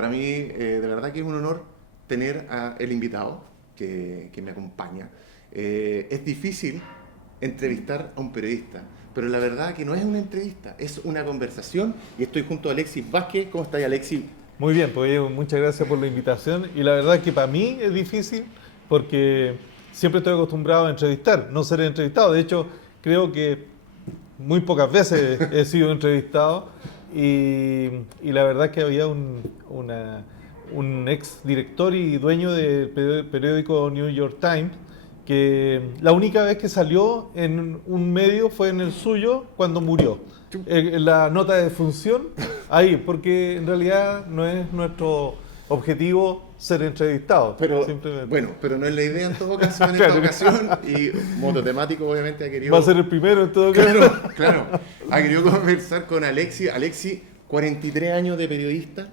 Para mí, de verdad que es un honor tener a el invitado que me acompaña. Es difícil entrevistar a un periodista, pero la verdad que no es una entrevista, es una conversación y estoy junto a Alexis Vázquez. ¿Cómo estás, Alexis? Muy bien, pues muchas gracias por la invitación y la verdad es que para mí es difícil porque siempre estoy acostumbrado a entrevistar, no ser entrevistado. De hecho, creo que muy pocas veces he sido entrevistado y la verdad es que había un ex director y dueño del periódico New York Times que la única vez que salió en un medio fue en el suyo cuando murió. En la nota de defunción, ahí, porque en realidad no es nuestro objetivo ser entrevistado, Pero simplemente. bueno, pero no es la idea en todo caso en esta Claro. ocasión y Mototemático obviamente ha querido... Va a ser el primero en todo caso. Claro, claro. Ha querido conversar con Alexis. Alexis, 43 años de periodista,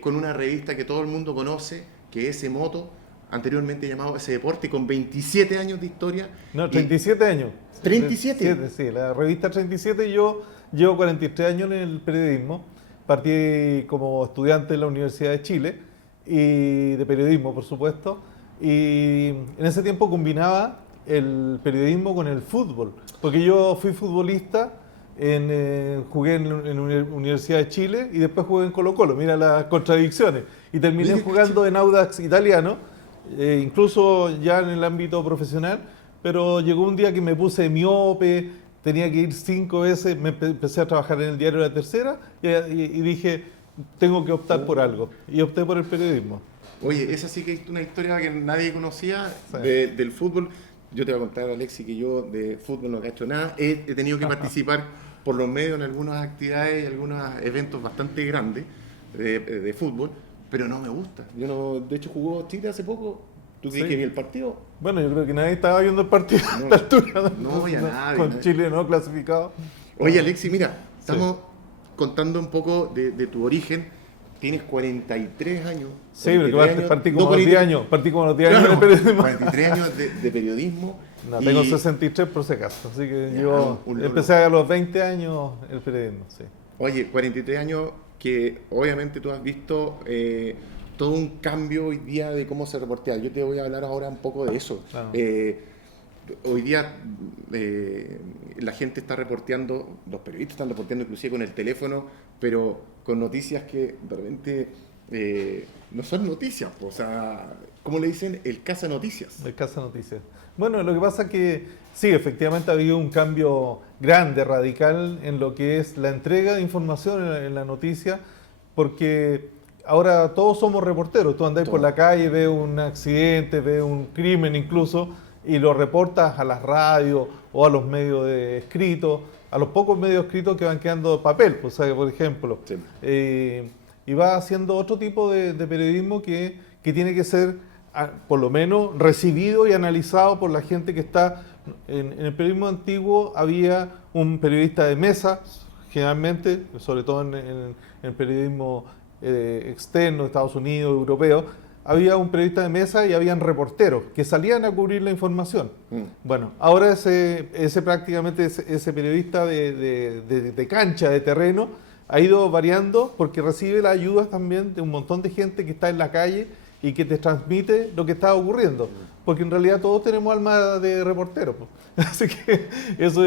con una revista que todo el mundo conoce, que es Moto, anteriormente llamado Ese Deporte, con 27 años de historia. No, 37 años. 37. Sí, la revista 37 y yo llevo 43 años en el periodismo. Partí como estudiante en la Universidad de Chile y de periodismo, por supuesto. Y en ese tiempo combinaba el periodismo con el fútbol, porque yo fui futbolista, jugué en la Universidad de Chile y después jugué en Colo-Colo. Mira las contradicciones. Y terminé jugando en Audax Italiano, incluso ya en el ámbito profesional, pero llegó un día que me puse miope, tenía que ir 5 veces, empecé a trabajar en el diario La Tercera y dije, tengo que optar por algo. Y opté por el periodismo. Oye, esa sí que es una historia que nadie conocía Sí. del fútbol. Yo te voy a contar, Alexis, que yo de fútbol no he hecho nada. He tenido que participar por los medios en algunas actividades y algunos eventos bastante grandes de fútbol, pero no me gusta. Yo no, de hecho jugó Chile hace poco. ¿Tú crees Sí. que vi el partido? Bueno, yo creo que nadie estaba viendo el partido a No, esta altura. no, ya nadie, Con nadie. Chile no clasificado. Oye, Alexis, mira, estamos contando un poco de tu origen. Tienes 43 años. Sí, porque 43 años, partí no como a los 10 43 años. Partí como a los 10 años Claro, en el periodismo. 43 años de periodismo. No, y- tengo 63 por si acaso. Así que Ya, yo un logro. empecé a los 20 años el periodismo, sí. Oye, 43 años que obviamente tú has visto todo un cambio hoy día de cómo se reportea. Yo te voy a hablar ahora un poco de eso. Claro. Hoy día la gente está reporteando, los periodistas están reporteando inclusive con el teléfono, pero con noticias que de repente no son noticias. O sea, ¿cómo le dicen? El caza noticias. Escasa noticia. Bueno, lo que pasa es que sí, efectivamente ha habido un cambio grande, radical en lo que es la entrega de información en la noticia, porque ahora todos somos reporteros. Tú andás por Todos. la calle, ves un accidente, ves un crimen incluso, y lo reportas a las radios o a los medios escritos, a los pocos medios escritos que van quedando de papel, pues, ¿sabe? Por ejemplo. Sí. Y va haciendo otro tipo de periodismo que tiene que ser, por lo menos, recibido y analizado por la gente que está... En el periodismo antiguo había un periodista de mesa, generalmente, sobre todo en el periodismo externo, de Estados Unidos, europeo, había un periodista de mesa y habían reporteros que salían a cubrir la información. Bueno, ahora ese prácticamente ese periodista de cancha, de terreno, ha ido variando porque recibe las ayudas también de un montón de gente que está en la calle y que te transmite lo que está ocurriendo. Porque en realidad todos tenemos alma de reportero, pues. Así que eso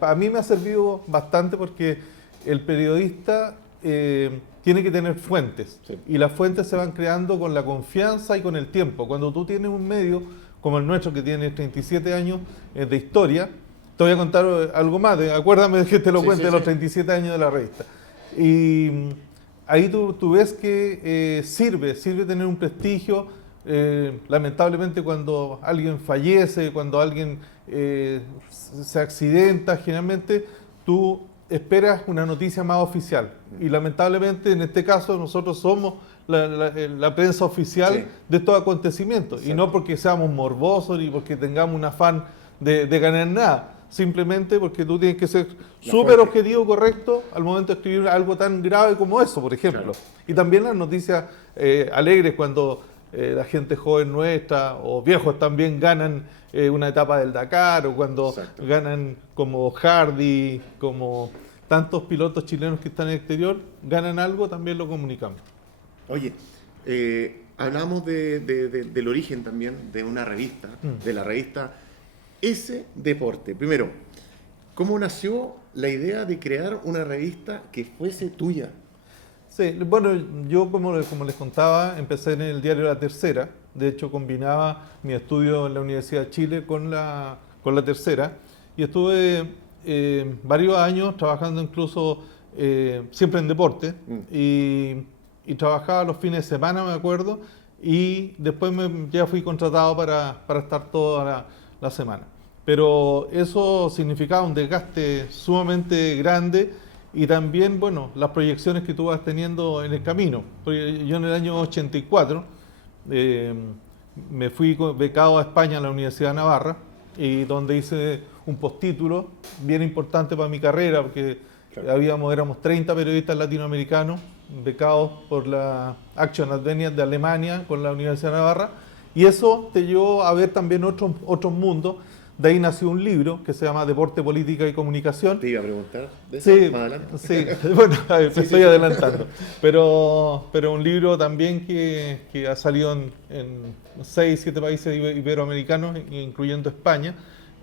a mí me ha servido bastante porque el periodista tiene que tener fuentes. Sí. Y las fuentes se van creando con la confianza y con el tiempo. Cuando tú tienes un medio como el nuestro que tiene 37 años de historia, te voy a contar algo más. Acuérdame que te lo Sí, cuente sí, de los sí. 37 años de la revista. Y ahí tú ves que sirve tener un prestigio. Lamentablemente cuando alguien fallece, cuando alguien se accidenta, generalmente tú esperas una noticia más oficial. Y lamentablemente en este caso nosotros somos la prensa oficial Sí. de estos acontecimientos. Y Exacto. no porque seamos morbosos ni porque tengamos un afán de ganar nada. Simplemente porque tú tienes que ser súper fuente. objetivo, correcto, al momento de escribir algo tan grave como eso, por ejemplo. Claro. Y también las noticias alegres cuando la gente joven nuestra o viejos también ganan una etapa del Dakar, o cuando Exacto. ganan como Hardy, como tantos pilotos chilenos que están en el exterior, ganan algo, también lo comunicamos. Oye, hablamos del origen también de una revista, de la revista Ese Deporte. Primero, ¿cómo nació la idea de crear una revista que fuese tuya? Sí, bueno, yo como les contaba, empecé en el diario La Tercera. De hecho, combinaba mi estudio en la Universidad de Chile con la Tercera. Y estuve varios años trabajando incluso siempre en deporte. Y trabajaba los fines de semana, me acuerdo. Y después ya fui contratado para estar toda la semana. Pero eso significaba un desgaste sumamente grande. Y también, bueno, las proyecciones que tú vas teniendo en el camino. Porque yo en el año 84 me fui becado a España, a la Universidad de Navarra, y donde hice un postítulo bien importante para mi carrera, porque éramos 30 periodistas latinoamericanos becados por la Action Adveniat de Alemania con la Universidad de Navarra, y eso te llevó a ver también otros mundos. De ahí nació un libro que se llama Deporte, Política y Comunicación. Te iba a preguntar de eso Sí, más adelante. sí, bueno, a ver, me estoy adelantando. Pero un libro también que ha salido en 6, 7 países iberoamericanos, incluyendo España,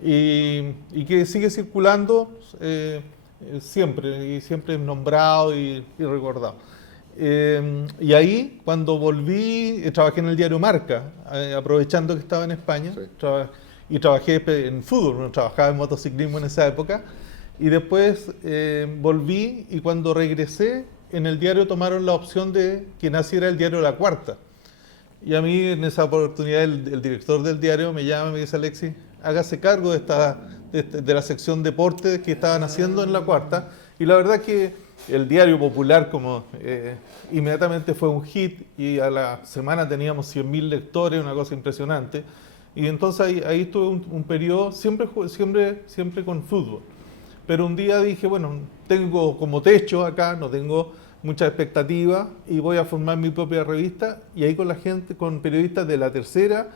y que sigue circulando siempre, y siempre nombrado y recordado. Y ahí, cuando volví, trabajé en el diario Marca, aprovechando que estaba en España. Sí. Y trabajé en fútbol, no trabajaba en motociclismo en esa época. Y después volví, y cuando regresé, en el diario tomaron la opción de que naciera el diario La Cuarta. Y a mí, en esa oportunidad, el director del diario me llama y me dice: Alexis, hágase cargo de la sección deporte que estaban haciendo en La Cuarta. Y la verdad que el diario popular inmediatamente fue un hit, y a la semana teníamos 100.000 lectores, una cosa impresionante. Y entonces ahí estuve un periodo siempre con fútbol. Pero un día dije, bueno, tengo como techo acá, no tengo mucha expectativa, y voy a formar mi propia revista. Y ahí con periodistas de La Tercera,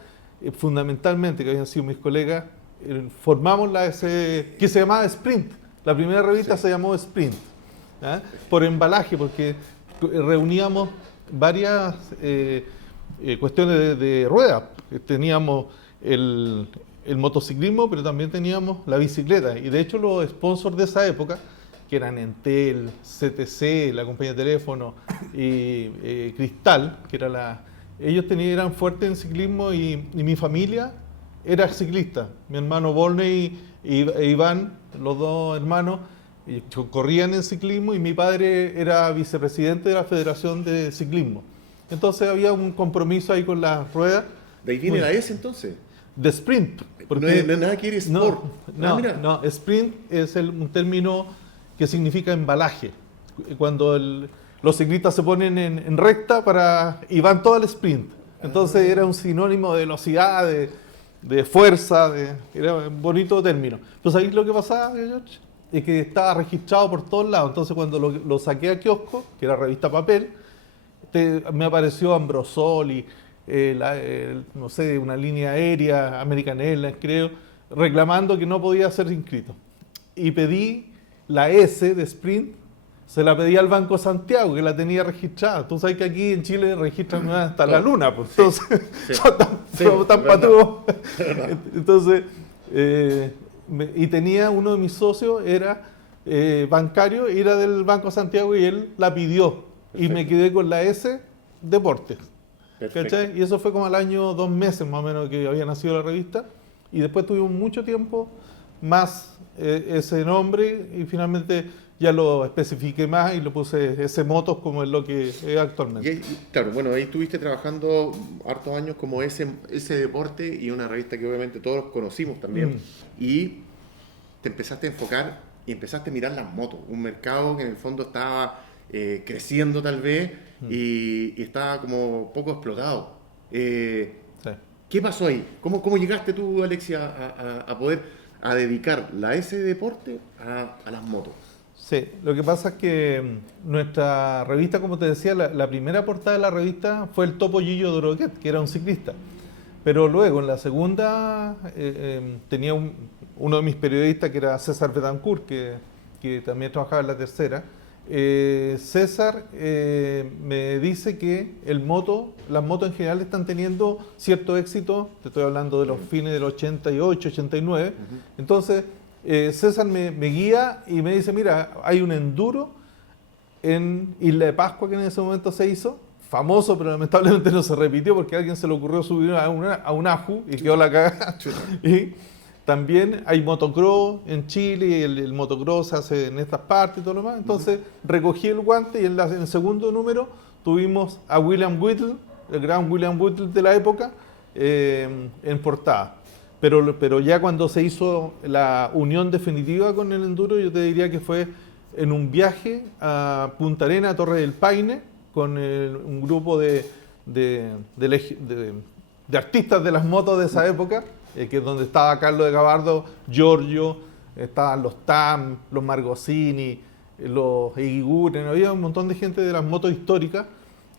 fundamentalmente, que habían sido mis colegas, formamos que se llamaba Sprint. La primera revista se llamó Sprint, ¿eh? Por embalaje, porque reuníamos varias cuestiones de ruedas. Teníamos el motociclismo, pero también teníamos la bicicleta. Y de hecho los sponsors de esa época, que eran Entel, CTC, la compañía de teléfono, y Cristal, que ellos eran fuertes en ciclismo, y mi familia era ciclista. Mi hermano Volney e Iván, los dos hermanos, corrían en ciclismo, y mi padre era vicepresidente de la Federación de Ciclismo. Entonces había un compromiso ahí con las ruedas. ¿De ahí viene la S entonces? De sprint. Porque no es nada que ir sport. No, sprint es un término que significa embalaje. Cuando los ciclistas se ponen en recta y van todo al sprint. Entonces era un sinónimo de velocidad, de fuerza, era un bonito término. Pues ahí lo que pasaba, George, es que estaba registrado por todos lados. Entonces cuando lo saqué a kiosco, que era revista papel, me apareció Ambrosoli, no sé, una línea aérea, American Airlines creo, reclamando que no podía ser inscrito. Y pedí la S de Sprint, se la pedí al Banco Santiago, que la tenía registrada. Tú sabes que aquí en Chile registran hasta la luna, pues. Entonces, son tan patudos. Entonces, y tenía uno de mis socios, era bancario, y era del Banco Santiago, y él la pidió. Perfecto. Y me quedé con la S Deportes. ¿Cachai? Y eso fue como al año 2 meses más o menos que había nacido la revista. Y después tuvimos mucho tiempo más ese nombre, y finalmente ya lo especifiqué más y lo puse ese Motos, como es lo que es actualmente. Claro, bueno, ahí estuviste trabajando hartos años como ese Deporte, y una revista que obviamente todos conocimos también. Y te empezaste a enfocar y empezaste a mirar las motos, un mercado que en el fondo estaba creciendo tal vez, y estaba como poco explotado. Sí. ¿Qué pasó ahí? ¿Cómo llegaste tú, Alexia, a poder dedicar la S Deporte a las motos? Sí, lo que pasa es que nuestra revista, como te decía, la primera portada de la revista fue el Topo Gillo Doroguet, que era un ciclista. Pero luego, en la segunda, tenía uno de mis periodistas, que era César Betancourt, que también trabajaba en La Tercera. César me dice que las motos en general están teniendo cierto éxito, te estoy hablando de los fines del 88, 89, entonces César me guía y me dice, mira, hay un enduro en Isla de Pascua que en ese momento se hizo, famoso, pero lamentablemente no se repitió porque a alguien se le ocurrió subir a un Aju y quedó la cagada. Y también hay motocross en Chile y el motocross se hace en estas partes y todo lo demás. Entonces recogí el guante y en el segundo número tuvimos a William Whittle, el gran William Whittle de la época, en portada. Pero ya cuando se hizo la unión definitiva con el enduro, yo te diría que fue en un viaje a Punta Arenas, Torre del Paine, con un grupo de artistas de las motos de esa época, que es donde estaba Carlos de Gabardo, Giorgio, estaban los Tam, los Margosini, los Eguiguren, había un montón de gente de las motos históricas,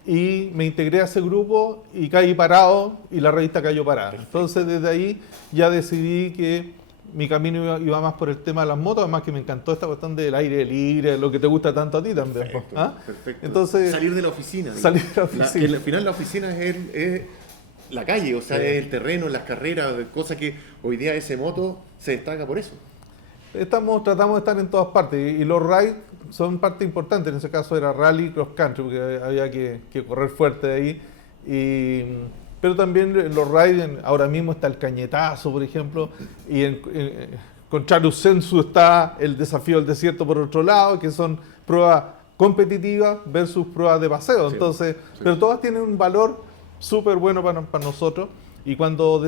y me integré a ese grupo y caí parado y la revista cayó parada. Perfecto. Entonces desde ahí ya decidí que mi camino iba más por el tema de las motos, además que me encantó esta cuestión del aire libre, lo que te gusta tanto a ti también. Perfecto, ¿Ah? perfecto. Entonces, salir de la oficina. Salir de la oficina. Al final la oficina es la calle, o sea, es el terreno, las carreras, cosa que hoy día ese moto se destaca por eso. Tratamos de estar en todas partes y los rides son parte importante, en ese caso era rally cross country, porque había que correr fuerte de ahí. Pero también los rides, ahora mismo está el Cañetazo, por ejemplo, y con Charus Sensu está el Desafío del Desierto por otro lado, que son pruebas competitivas versus pruebas de paseo. Sí, entonces, sí. Pero todas tienen un valor súper bueno para nosotros, y cuando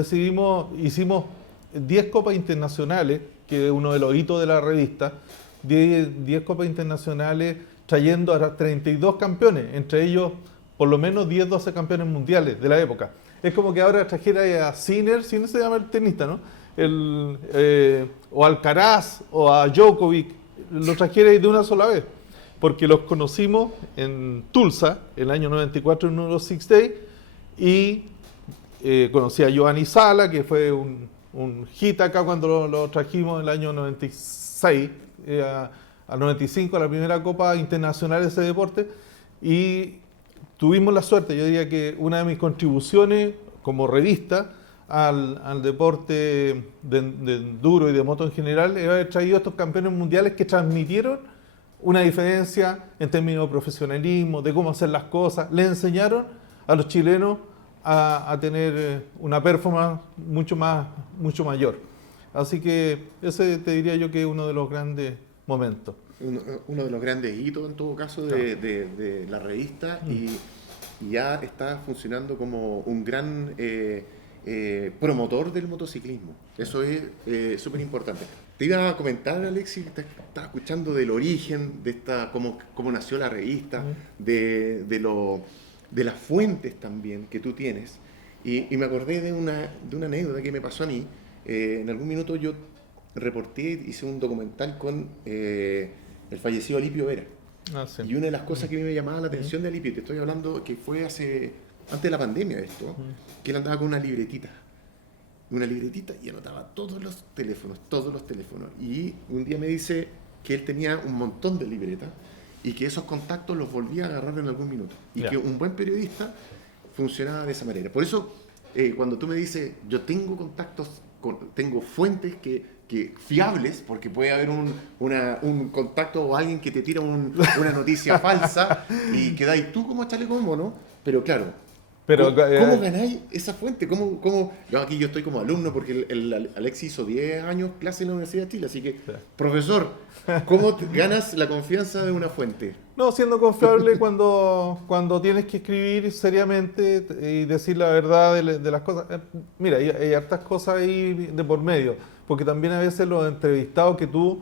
hicimos 10 copas internacionales, que es uno de los hitos de la revista, 10 copas internacionales trayendo a 32 campeones, entre ellos por lo menos 10, 12 campeones mundiales de la época. Es como que ahora trajera a Sinner se llama el tenista, ¿no? O Alcaraz o a Djokovic, lo trajera de una sola vez, porque los conocimos en Tulsa, el año 94 en uno Six Days, y conocí a Giovanni Sala, que fue un hit acá cuando lo trajimos en el año 96, al 95, a la primera Copa Internacional de ese deporte, y tuvimos la suerte, yo diría que una de mis contribuciones como revista al deporte de enduro y de moto en general es haber traído a estos campeones mundiales que transmitieron una diferencia en términos de profesionalismo, de cómo hacer las cosas, le enseñaron a los chilenos a tener una performance mucho mayor. Así que ese te diría yo que es uno de los grandes momentos. Uno de los grandes hitos en todo caso de la revista, y ya está funcionando como un gran promotor del motociclismo. Eso es súper importante. Te iba a comentar, Alexis, que te estaba escuchando del origen de cómo nació la revista, de las fuentes también que tú tienes, y me acordé de una anécdota que me pasó a mí. En algún minuto yo hice un documental con el fallecido Alipio Vera. Sí. Y una de las cosas que a mí me llamaba la atención de Alipio, te estoy hablando que fue antes de la pandemia esto, que él andaba con una libretita y anotaba todos los teléfonos, y un día me dice que él tenía un montón de libretas y que esos contactos los volvía a agarrar en algún minuto, y que un buen periodista funcionaba de esa manera. Por eso cuando tú me dices, yo tengo contactos, tengo fuentes que fiables, porque puede haber un contacto o alguien que te tira una noticia falsa y quedáis tú como chaleco mono, pero claro, ¿cómo ganáis esa fuente? Yo estoy como alumno porque el Alexis hizo 10 años clase en la Universidad de Chile, así que, profesor, ¿cómo ganas la confianza de una fuente? No, siendo confiable cuando tienes que escribir seriamente y decir la verdad de las cosas. Mira, hay hartas cosas ahí de por medio, porque también a veces los entrevistados que tú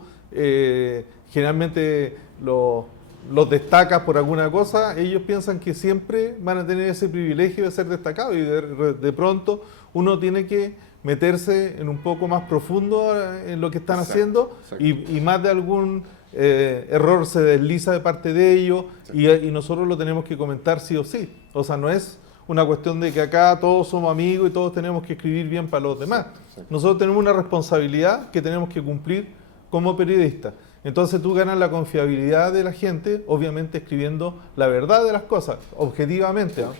generalmente los destacas por alguna cosa, ellos piensan que siempre van a tener ese privilegio de ser destacados, y de pronto uno tiene que meterse en un poco más profundo en lo que están haciendo, y más de algún error se desliza de parte de ellos, y nosotros lo tenemos que comentar sí o sí. O sea, no es una cuestión de que acá todos somos amigos y todos tenemos que escribir bien para los demás. Nosotros tenemos una responsabilidad que tenemos que cumplir como periodistas. Entonces tú ganas la confiabilidad de la gente, obviamente escribiendo la verdad de las cosas, objetivamente, ¿no?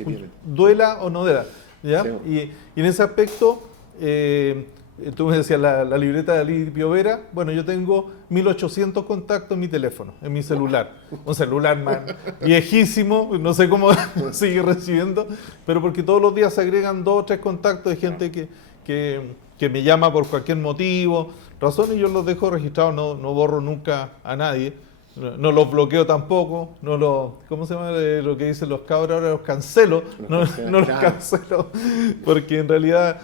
Duela o no duela, ¿ya? Sí. Y en ese aspecto, tú me decías la libreta de Alipio Vera. Bueno, yo tengo 1800 contactos en mi teléfono, en mi celular. Un celular viejísimo, no sé cómo sigue recibiendo, pero porque todos los días se agregan 2 o 3 contactos de gente que me llama por cualquier motivo, razón, y yo los dejo registrados, no borro nunca a nadie. No los bloqueo tampoco, ¿cómo se llama lo que dicen los cabros ahora? Los cancelo, no los cancelo, porque en realidad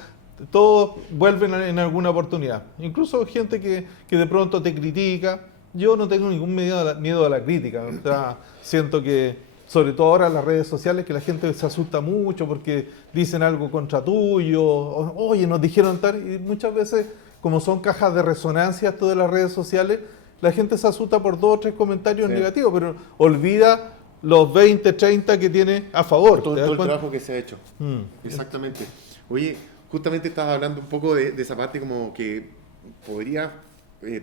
todos vuelven en alguna oportunidad. Incluso gente que de pronto te critica. Yo no tengo ningún miedo a la crítica. O sea, siento que, sobre todo ahora en las redes sociales, que la gente se asusta mucho porque dicen algo contra tuyo, oye, nos dijeron tal, y muchas veces, como son cajas de resonancia esto de las redes sociales, la gente se asusta por 2 o 3 comentarios negativos, pero olvida los 20, 30 que tiene a favor. Todo el trabajo que se ha hecho. Exactamente. Oye, justamente estabas hablando un poco de esa parte como que podría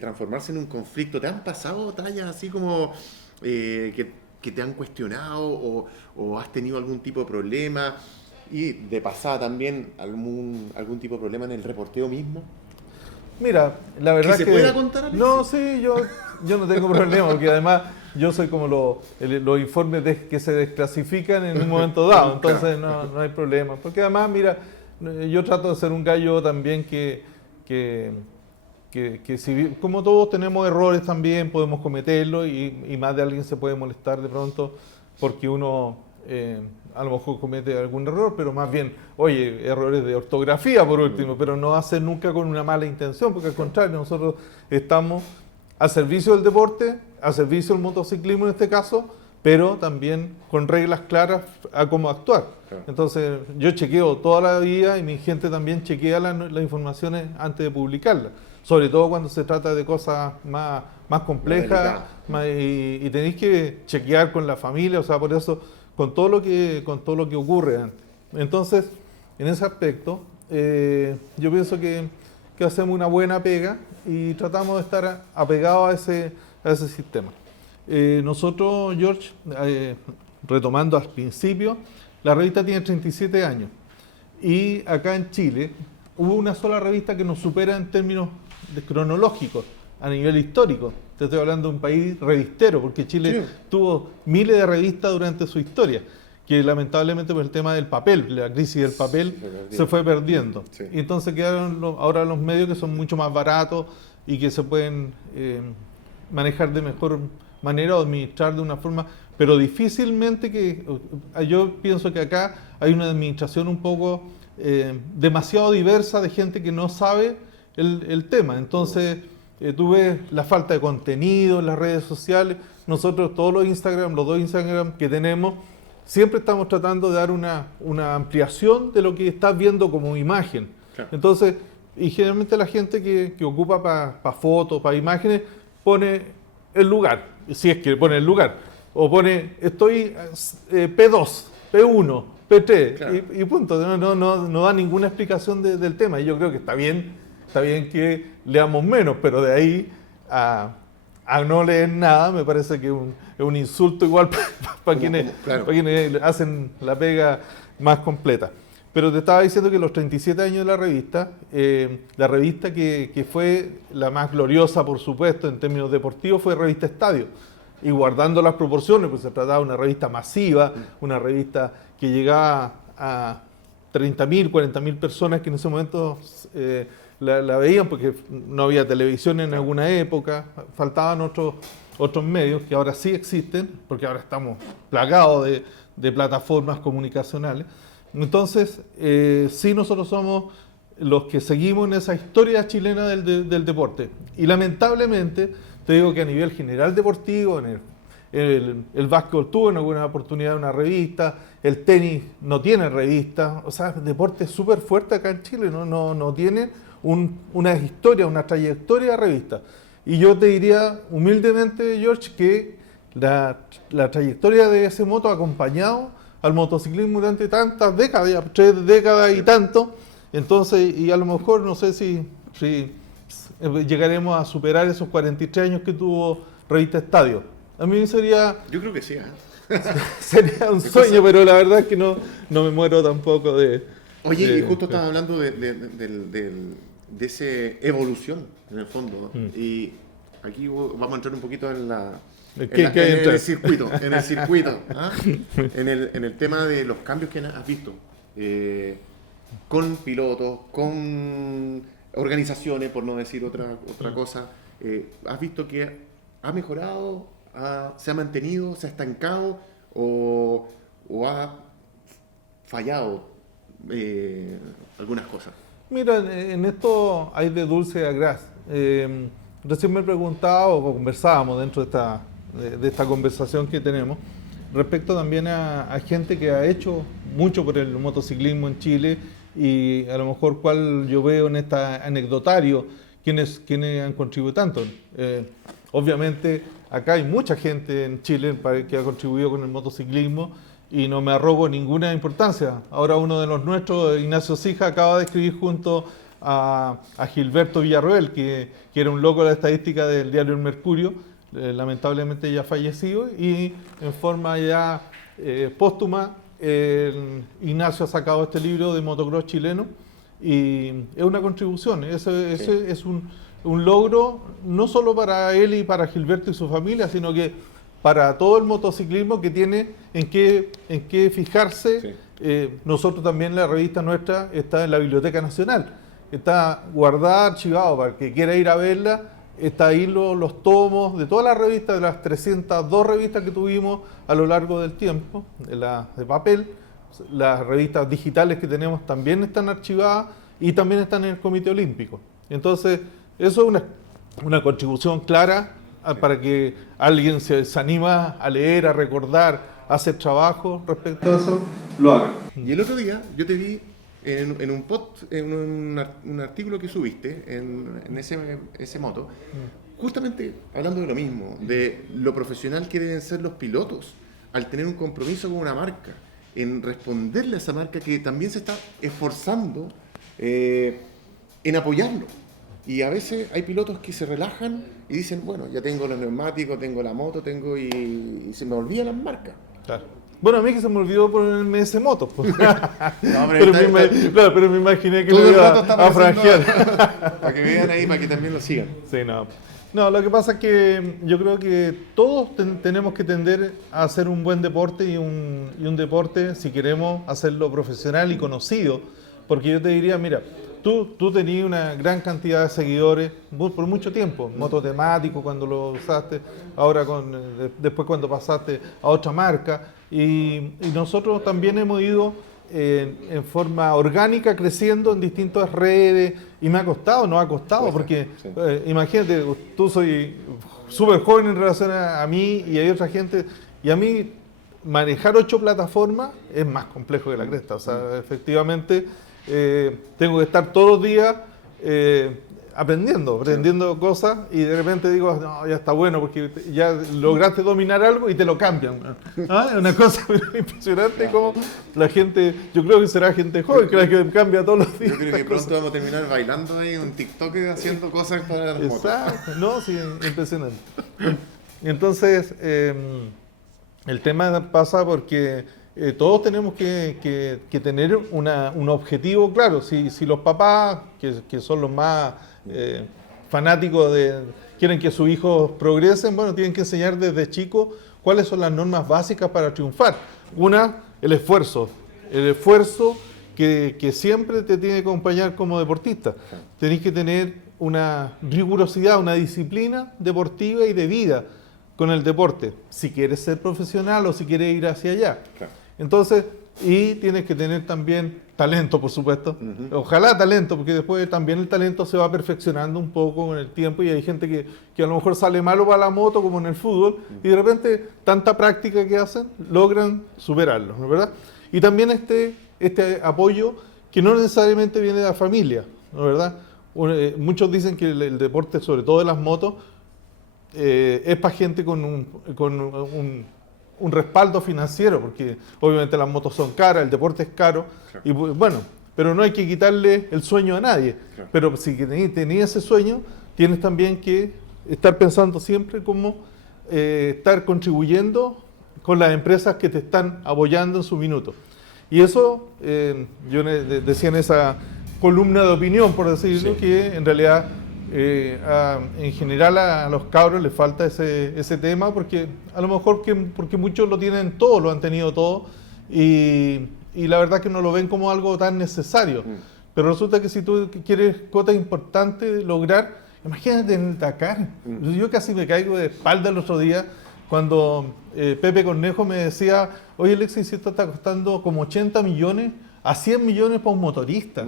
transformarse en un conflicto. ¿Te han pasado tallas así como que te han cuestionado o has tenido algún tipo de problema? Y de pasada también algún tipo de problema en el reporteo mismo. Mira, la verdad ¿Que se pueda contar, Alexis? No, sí, yo no tengo problema, porque además yo soy como los informes que se desclasifican en un momento dado, entonces no hay problema. Porque además, mira, yo trato de ser un gallo también que si, como todos tenemos errores también, podemos cometerlos y más de alguien se puede molestar de pronto porque uno a lo mejor comete algún error, pero más bien, oye, errores de ortografía por último, pero no hacer nunca con una mala intención, porque al contrario, nosotros estamos al servicio del deporte, al servicio del motociclismo en este caso, pero también con reglas claras a cómo actuar. Claro. Entonces, yo chequeo toda la vida y mi gente también chequea las informaciones antes de publicarlas, sobre todo cuando se trata de cosas más complejas y tenéis que chequear con la familia, o sea, por eso, con todo lo que ocurre antes. Entonces, en ese aspecto, yo pienso que hacemos una buena pega y tratamos de estar apegados a ese sistema. Nosotros, George, retomando al principio, la revista tiene 37 años y acá en Chile hubo una sola revista que nos supera en términos cronológicos, a nivel histórico. Te estoy hablando de un país revistero, porque Chile tuvo miles de revistas durante su historia, que lamentablemente por el tema del papel, la crisis del papel, se fue perdiendo. Sí. Y entonces quedaron ahora los medios que son mucho más baratos y que se pueden manejar de mejor manera o administrar de una forma, pero difícilmente yo pienso que acá hay una administración un poco demasiado diversa de gente que no sabe el tema. Entonces tú ves la falta de contenido en las redes sociales. Nosotros todos los dos Instagram que tenemos, siempre estamos tratando de dar una ampliación de lo que estás viendo como imagen. Claro. Entonces, y generalmente la gente que ocupa para fotos, para imágenes, pone el lugar, si es que pone el lugar, o pone estoy P2, P1, P3, claro. y punto, no da ninguna explicación del tema, y yo creo que está bien que leamos menos, pero de ahí a no leer nada me parece que es un insulto igual para quienes hacen la pega más completa. Pero te estaba diciendo que los 37 años de la revista que fue la más gloriosa, por supuesto, en términos deportivos, fue Revista Estadio. Y guardando las proporciones, pues se trataba de una revista masiva, una revista que llegaba a 30.000, 40.000 personas que en ese momento la veían, porque no había televisión en alguna época, faltaban otros medios que ahora sí existen, porque ahora estamos plagados de plataformas comunicacionales. Entonces, sí, nosotros somos los que seguimos en esa historia chilena del deporte. Y lamentablemente, te digo que a nivel general deportivo, el básquetbol tuvo en alguna oportunidad una revista, el tenis no tiene revista, o sea, el deporte es súper fuerte acá en Chile, no tiene una historia, una trayectoria de revista. Y yo te diría humildemente, George, que la trayectoria de ese moto ha acompañado al motociclismo durante tantas décadas, ya 3 décadas y tanto, entonces, y a lo mejor no sé si llegaremos a superar esos 43 años que tuvo revista Estadio. A mí sería Yo creo que sí. sería un sueño, pero la verdad es que no me muero tampoco de... Oye, y justo estaba hablando de esa evolución, en el fondo, ¿no? Y aquí vamos a entrar un poquito en el circuito, ¿ah? en el tema de los cambios que has visto, con pilotos, con organizaciones, por no decir otra cosa. ¿Has visto que ha mejorado, se ha mantenido, se ha estancado o ha fallado algunas cosas? Mira, en esto hay de dulce a gras. Recién me preguntaba o conversábamos dentro de esta conversación que tenemos respecto también a gente que ha hecho mucho por el motociclismo en Chile y a lo mejor cuál yo veo en este anecdotario quienes han contribuido tanto. Obviamente acá hay mucha gente en Chile que ha contribuido con el motociclismo y no me arrogo ninguna importancia. Ahora uno de los nuestros, Ignacio Sija, acaba de escribir junto a Gilberto Villarroel, que era un loco de la estadística del diario El Mercurio, lamentablemente ya fallecido, y en forma ya póstuma, Ignacio ha sacado este libro de motocross chileno, y es una contribución, es un logro no solo para él y para Gilberto y su familia, sino que para todo el motociclismo que tiene en qué fijarse. Sí. Nosotros también, la revista nuestra está en la Biblioteca Nacional, está guardada, archivada, para el que quiera ir a verla, está ahí los tomos de todas las revistas, de las 302 revistas que tuvimos a lo largo del tiempo, de papel. Las revistas digitales que tenemos también están archivadas y también están en el Comité Olímpico. Entonces, eso es una contribución clara para que alguien se anima a leer, a recordar, a hacer trabajo respecto a eso, lo haga. Y el otro día yo te vi en un artículo que subiste en ese moto, justamente hablando de lo mismo, de lo profesional que deben ser los pilotos al tener un compromiso con una marca, en responderle a esa marca que también se está esforzando en apoyarlo. Y a veces hay pilotos que se relajan y dicen, bueno, ya tengo los neumáticos, tengo la moto, y se me olvidan las marcas. Claro. Bueno, a mí que se me olvidó ponerme ese moto. Pues. No, pero me imaginé que lo iba a franjear. Para que vean ahí, para que también lo sigan. Sí, no, lo que pasa es que yo creo que todos tenemos que tender a hacer un buen deporte y un deporte, si queremos hacerlo profesional y conocido. Porque yo te diría, mira, tú tenías una gran cantidad de seguidores por mucho tiempo, mototemático cuando lo usaste, ahora después cuando pasaste a otra marca, y nosotros también hemos ido en forma orgánica creciendo en distintas redes, y nos ha costado, porque sí. Imagínate, tú soy súper joven en relación a mí y hay otra gente, y a mí manejar 8 plataformas es más complejo que la cresta, o sea, efectivamente tengo que estar todos los días aprendiendo cosas, y de repente digo, no, ya está bueno, porque ya lograste dominar algo y te lo cambian. ¿Ah? Es una cosa impresionante como la gente, yo creo que será gente joven que la que cambia todos los días. Yo creo que pronto vamos a terminar bailando ahí un TikTok haciendo cosas para las motos. Exacto, no, sí, impresionante. Entonces, el tema pasa porque todos tenemos que tener un objetivo claro. Si los papás, que son los más fanáticos quieren que sus hijos progresen, bueno, tienen que enseñar desde chicos cuáles son las normas básicas para triunfar. Una, el esfuerzo que siempre te tiene que acompañar como deportista. Tenés que tener una rigurosidad, una disciplina deportiva y de vida con el deporte, si quieres ser profesional o si quieres ir hacia allá. Claro. Entonces, y tienes que tener también talento, por supuesto. Ojalá talento, porque después también el talento se va perfeccionando un poco con el tiempo, y hay gente que a lo mejor sale malo para la moto, como en el fútbol, y de repente tanta práctica que hacen, logran superarlo, ¿no es verdad? Y también este apoyo que no necesariamente viene de la familia, ¿no es verdad? Muchos dicen que el deporte, sobre todo de las motos, es para gente con un respaldo financiero, porque obviamente las motos son caras, el deporte es caro, claro. Y bueno, pero no hay que quitarle el sueño a nadie. Claro. Pero si tenías ese sueño, tienes también que estar pensando siempre cómo estar contribuyendo con las empresas que te están apoyando en su minuto. Y eso, yo decía en esa columna de opinión, por decirlo, Sí. que en realidad en general a los cabros les falta ese tema, porque a lo mejor porque muchos lo tienen todo, lo han tenido todo, y la verdad que no lo ven como algo tan necesario. Pero resulta que si tú quieres cuotas importantes de lograr, imagínate en el Dakar. Yo casi me caigo de espalda el otro día cuando Pepe Cornejo me decía, oye Alexis, si esto está costando como 80 millones a 100 millones para un motorista.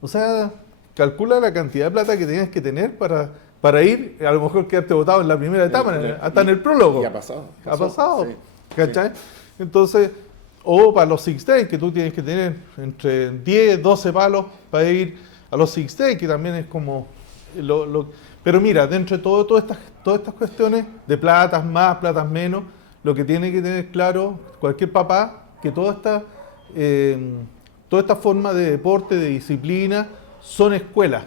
O sea, calcula la cantidad de plata que tienes que tener para ir, a lo mejor quedarte botado en la primera etapa, hasta en el prólogo. Y ha pasado. Ha pasado, Sí, ¿cachai? sí. Entonces, o para los Six Days, que tú tienes que tener entre 10, 12 palos para ir a los Six Days, que también es como... Pero mira, dentro de todas estas cuestiones de platas más, platas menos, lo que tiene que tener claro cualquier papá, que toda esta forma de deporte, de disciplina, son escuelas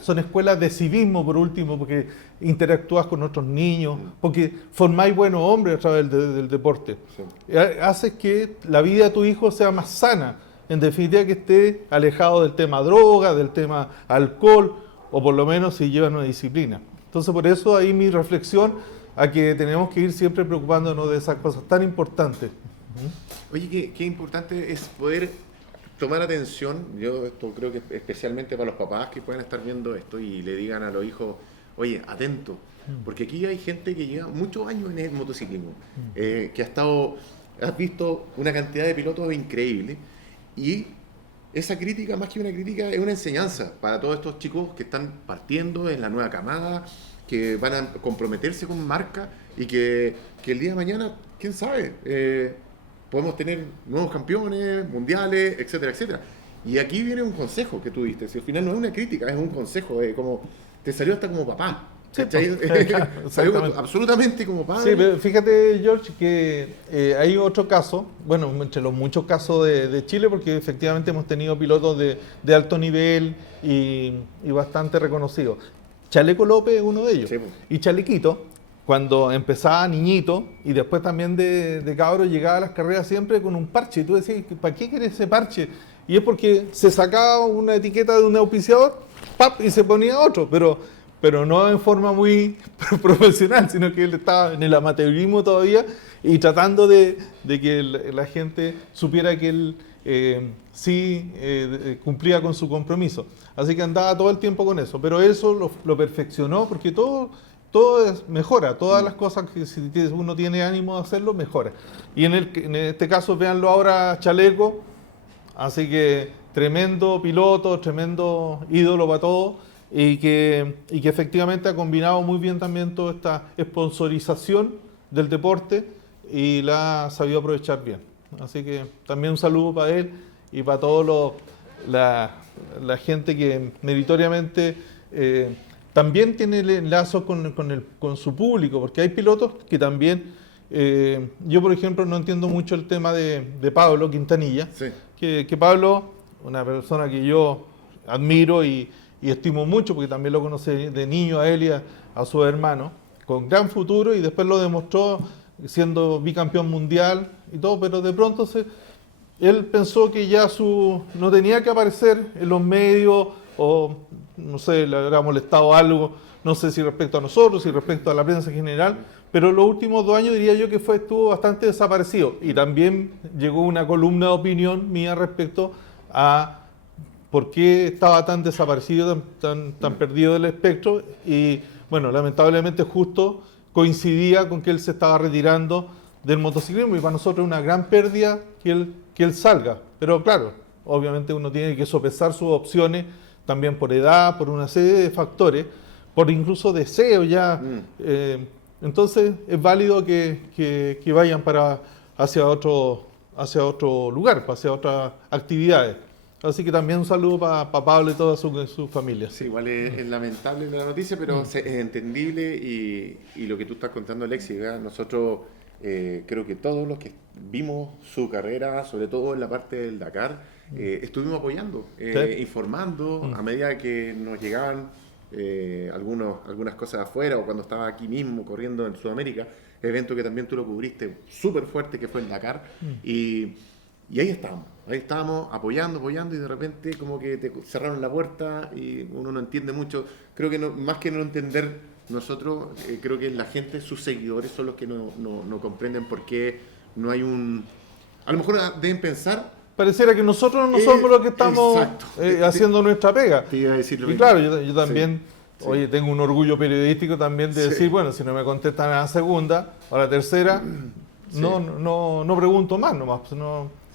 de civismo por último, porque interactúas con otros niños, porque formáis buenos hombres a través del deporte. Sí. Haces que la vida de tu hijo sea más sana, en definitiva que esté alejado del tema droga, del tema alcohol, o por lo menos si llevan una disciplina. Entonces por eso ahí mi reflexión a que tenemos que ir siempre preocupándonos de esas cosas tan importantes. Oye, qué importante es poder tomar atención. Yo esto creo que especialmente para los papás que puedan estar viendo esto y le digan a los hijos, oye, atento, porque aquí hay gente que lleva muchos años en el motociclismo, que has visto una cantidad de pilotos increíble, y esa crítica, más que una crítica, es una enseñanza para todos estos chicos que están partiendo en la nueva camada, que van a comprometerse con marca y que el día de mañana, quién sabe, podemos tener nuevos campeones, mundiales, etcétera, etcétera. Y aquí viene un consejo que tú diste. Si al final no es una crítica, es un consejo, como te salió hasta como papá. Sí, ¿Cachai? claro, Salió exactamente. absolutamente como padre. Sí, pero fíjate, George, que hay otro caso, bueno, entre los muchos casos de Chile, porque efectivamente hemos tenido pilotos de alto nivel y bastante reconocidos. Chaleco López es uno de ellos. Sí, pues. Y Chalequito, cuando empezaba niñito y después también de cabro, llegaba a las carreras siempre con un parche. Y tú decías, ¿para qué quieres ese parche? Y es porque se sacaba una etiqueta de un auspiciador, ¡pap! Y se ponía otro, pero no en forma muy profesional, sino que él estaba en el amateurismo todavía y tratando de que la gente supiera que él cumplía con su compromiso. Así que andaba todo el tiempo con eso, pero eso lo perfeccionó porque todo mejora, todas las cosas que si uno tiene ánimo de hacerlo, mejora. Y en este caso, véanlo ahora, Chaleco, así que tremendo piloto, tremendo ídolo para todos. Y que efectivamente ha combinado muy bien también toda esta sponsorización del deporte y la ha sabido aprovechar bien. Así que también un saludo para él y para toda la gente que meritoriamente también tiene lazos con su público, porque hay pilotos que también, yo por ejemplo no entiendo mucho el tema de Pablo Quintanilla, Sí. que Pablo, una persona que yo admiro y estimo mucho, porque también lo conocí de niño a él y a su hermano, con gran futuro, y después lo demostró siendo bicampeón mundial y todo, pero de pronto él pensó que ya no tenía que aparecer en los medios, o no sé, le habrá molestado algo, no sé si respecto a nosotros, si respecto a la prensa en general, pero los últimos 2 años diría yo que estuvo bastante desaparecido, y también llegó una columna de opinión mía respecto a por qué estaba tan desaparecido, tan perdido del espectro, y bueno, lamentablemente justo coincidía con que él se estaba retirando del motociclismo, y para nosotros es una gran pérdida que él salga. Pero claro, obviamente uno tiene que sopesar sus opciones también por edad, por una serie de factores, por incluso deseo ya. Entonces es válido que vayan hacia otro lugar, hacia otras actividades. Así que también un saludo para Pablo y toda su familia. Sí, igual es lamentable la noticia, pero es entendible, y lo que tú estás contando, Alexis, ¿verdad? Nosotros creo que todos los que vimos su carrera, sobre todo en la parte del Dakar, estuvimos apoyando, informando a medida que nos llegaban algunas cosas de afuera, o cuando estaba aquí mismo corriendo en Sudamérica, evento que también tú lo cubriste súper fuerte, que fue el Dakar, y ahí estábamos apoyando, y de repente como que te cerraron la puerta y uno no entiende mucho. Creo que más que no entender nosotros, creo que la gente, sus seguidores son los que no comprenden por qué no hay un... A lo mejor deben pensar... Pareciera que nosotros no somos los que estamos haciendo nuestra pega. Te iba a decir lo y mismo. Claro, yo también, sí. Oye, tengo un orgullo periodístico también de decir, bueno, si no me contestan a la segunda o a la tercera, no pregunto más nomás.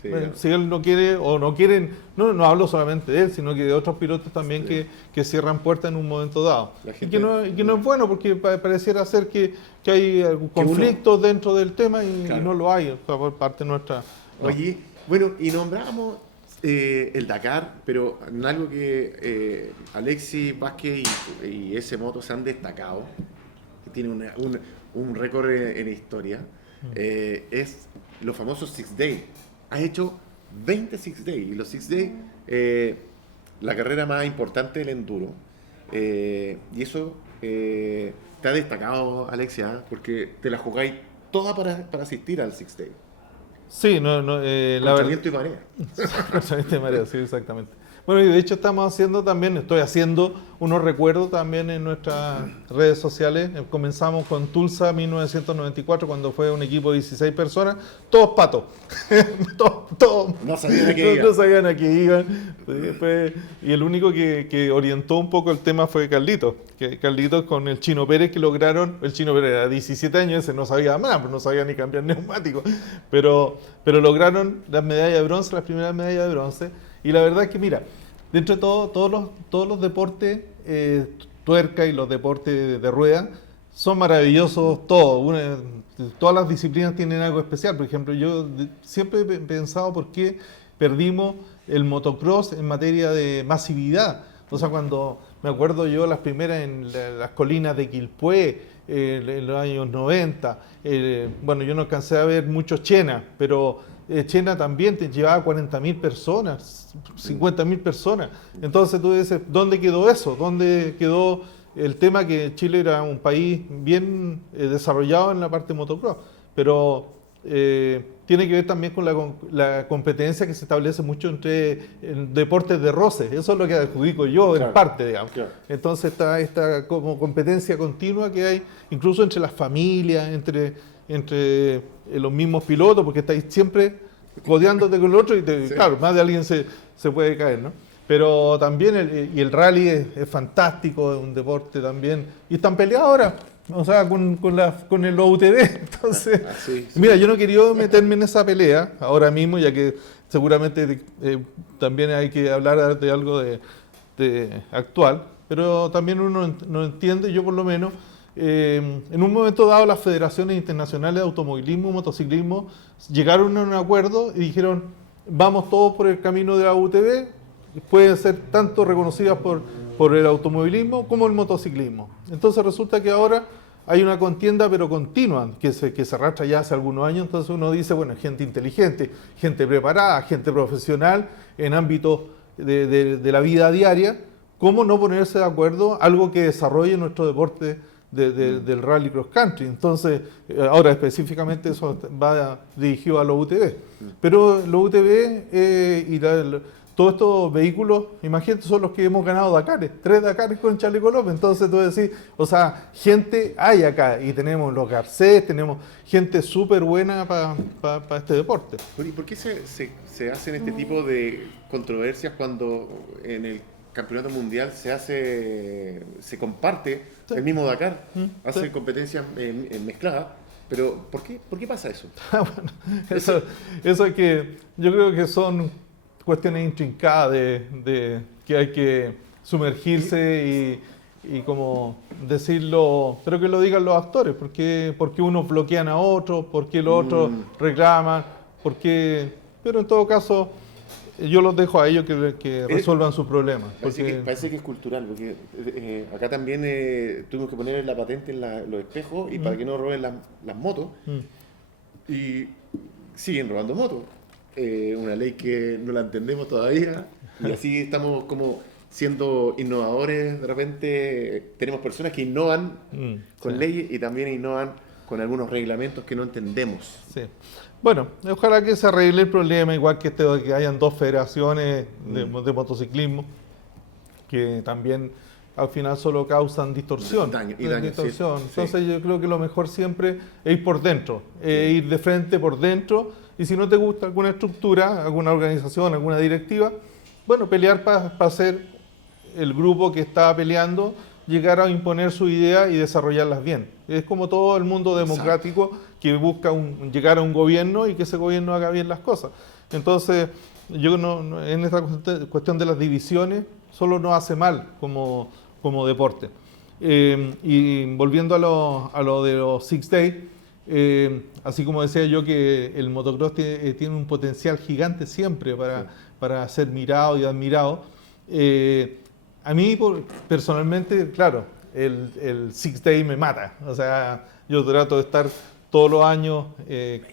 Pues si él no quiere o no quieren, no hablo solamente de él, sino que de otros pilotos también que cierran puertas en un momento dado. Y que no es bueno, porque pareciera ser que hay conflictos dentro del tema y no lo hay, o sea, por parte nuestra. No. Oye, bueno, y nombramos el Dakar, pero en algo que Alexis Vázquez y ese moto se han destacado, que tiene un récord en la historia, es los famosos Six Days. Ha hecho 20 Six Days, y los Six Days, la carrera más importante del enduro, y eso te ha destacado, Alexia, porque te la jugáis toda para asistir al Six Days. Sí, la verdad. Viento y marea. Viento y marea, sí, exactamente. Bueno, y de hecho estoy haciendo unos recuerdos también en nuestras redes sociales. Comenzamos con Tulsa 1994, cuando fue un equipo de 16 personas, todos patos. todos. No sabían a qué iban. No sabían a qué iban. Y el único que orientó un poco el tema fue Carlitos. Carlitos con el Chino Pérez que lograron, el Chino Pérez era 17 años, ese no sabía nada, no sabía ni cambiar neumáticos, pero lograron las medallas de bronce, las primeras medallas de bronce. Y la verdad es que, mira, dentro de todos los deportes, tuerca y los deportes de rueda, son maravillosos todos. Todas las disciplinas tienen algo especial. Por ejemplo, yo siempre he pensado por qué perdimos el motocross en materia de masividad. O sea, cuando me acuerdo yo las primeras en las colinas de Quilpué, en los años 90, bueno, yo no alcancé a ver mucho Chena, pero Chena también te llevaba 40.000 personas, 50.000 personas. Entonces tú dices, ¿dónde quedó eso? ¿Dónde quedó el tema que Chile era un país bien desarrollado en la parte motocross? Pero tiene que ver también con la competencia que se establece mucho entre deportes de roce. Eso es lo que adjudico yo, en parte, digamos. Claro. Entonces está esta como competencia continua que hay, incluso entre las familias, entre los mismos pilotos, porque estáis siempre codeándote con el otro y claro, más de alguien se puede caer, ¿no? Pero también el rally es fantástico, es un deporte también, y están peleados ahora, o sea, con el UTV. Entonces, mira, yo no quería meterme en esa pelea ahora mismo, ya que seguramente también hay que hablar de algo de actual, pero también uno no entiende, yo por lo menos, en un momento dado las federaciones internacionales de automovilismo y motociclismo llegaron a un acuerdo y dijeron, vamos todos por el camino de la UTV, pueden ser tanto reconocidas por el automovilismo como el motociclismo. Entonces resulta que ahora hay una contienda pero continua que se arrastra ya hace algunos años. Entonces uno dice, bueno, gente inteligente, gente preparada, gente profesional en ámbitos de la vida diaria, ¿cómo no ponerse de acuerdo algo que desarrolle nuestro deporte del rally cross country? Entonces, ahora específicamente eso va dirigido a los UTV. Pero los UTV y todos estos vehículos, imagínate, son los que hemos ganado Dakares, 3 Dakares con Chaleco López. Entonces tú decís, o sea, gente hay acá, y tenemos los Garcés, tenemos gente súper buena para este deporte. ¿Y por qué se hacen este tipo de controversias cuando en el campeonato mundial se comparte el mismo Dakar? Hace competencias mezcladas. Pero ¿por qué pasa eso? Bueno, eso es que yo creo que son cuestiones intrincadas de que hay que sumergirse y como decirlo, pero que lo digan los actores, porque unos bloquean a otros, porque los otros reclaman, pero en todo caso yo los dejo a ellos que resuelvan sus problemas. Parece que es cultural, porque acá también tuvimos que poner la patente en los espejos y para que no roben las motos, y siguen robando motos. Una ley que no la entendemos todavía, y así estamos como siendo innovadores. De repente tenemos personas que innovan con leyes y también innovan con algunos reglamentos que no entendemos. Sí. Bueno, ojalá que se arregle el problema, igual que que hayan dos federaciones de motociclismo, que también al final solo causan distorsión. Daño, distorsión. Sí, Entonces yo creo que lo mejor siempre es ir por dentro, ir de frente por dentro, y si no te gusta alguna estructura, alguna organización, alguna directiva, bueno, pelear para ser el grupo que está peleando, llegar a imponer su idea y desarrollarlas bien. Es como todo el mundo democrático que busca llegar a un gobierno y que ese gobierno haga bien las cosas. Entonces, yo en esta cuestión de las divisiones, solo nos hace mal como deporte. Y volviendo a lo de los Six Days, así como decía yo que el motocross tiene un potencial gigante siempre para ser mirado y admirado, a mí personalmente, claro, el Six Day me mata. O sea, yo trato de estar todos los años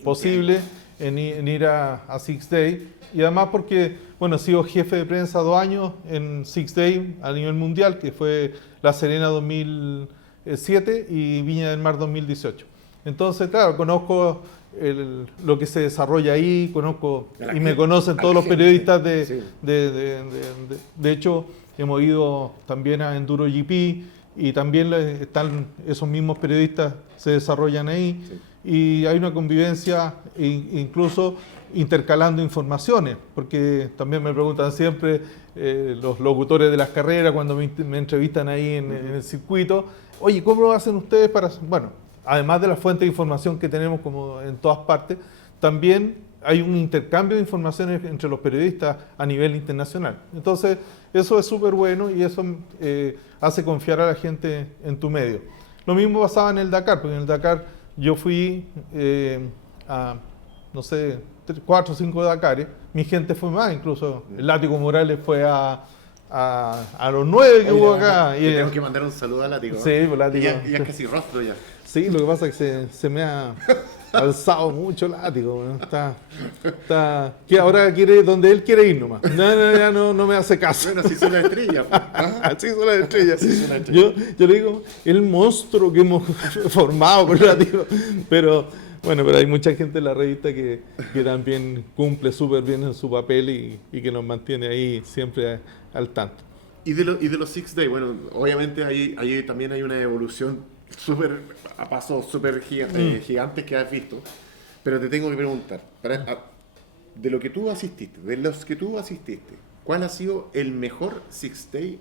posible en ir a Six Day. Y además porque, bueno, he sido jefe de prensa 2 años en Six Day a nivel mundial, que fue La Serena 2007 y Viña del Mar 2018. Entonces, claro, conozco lo que se desarrolla ahí, conozco y me conocen todos los periodistas de hecho, hemos ido también a Enduro GP y también están esos mismos periodistas se desarrollan ahí y hay una convivencia incluso intercalando informaciones, porque también me preguntan siempre los locutores de las carreras cuando me entrevistan ahí en el circuito, oye, ¿cómo lo hacen ustedes para...? Bueno, además de la fuente de información que tenemos como en todas partes, también hay un intercambio de informaciones entre los periodistas a nivel internacional. Entonces, eso es súper bueno y eso hace confiar a la gente en tu medio. Lo mismo pasaba en el Dakar, porque en el Dakar yo fui a, no sé, 4 o 5 Dakares, mi gente fue más, incluso el Látigo Morales fue a los 9 que hubo acá. Y tengo que mandar un saludo a Látigo. Sí, pues Látigo. Y ya es casi rostro ya. Sí, lo que pasa es que se me ha alzado mucho Látigo. Que ahora quiere donde él quiere ir nomás. No me hace caso. Bueno, así son las estrellas. Así son las estrellas. Yo le digo, el monstruo que hemos formado con Látigo. Pero hay mucha gente en la revista que también cumple súper bien en su papel y que nos mantiene ahí siempre al tanto. Y de los Six Days, bueno, obviamente ahí también hay una evolución a pasos súper gigantes que has visto, pero te tengo que preguntar, de los que tú asististe, ¿cuál ha sido el mejor Six Day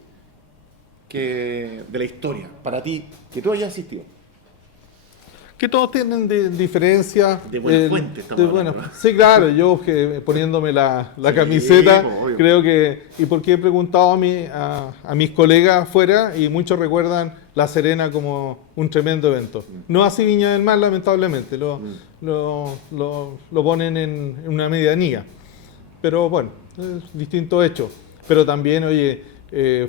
de la historia para ti, que tú hayas asistido? Que todos tienen diferencia. De buena fuente estamos hablando, ¿no? Sí, claro, yo poniéndome la camiseta, obvio. creo que, y porque he preguntado a mis colegas afuera, y muchos recuerdan La Serena como un tremendo evento. No así Viña del Mar, lamentablemente, lo ponen en una medianía. Pero bueno, es distinto hecho. Pero también, oye,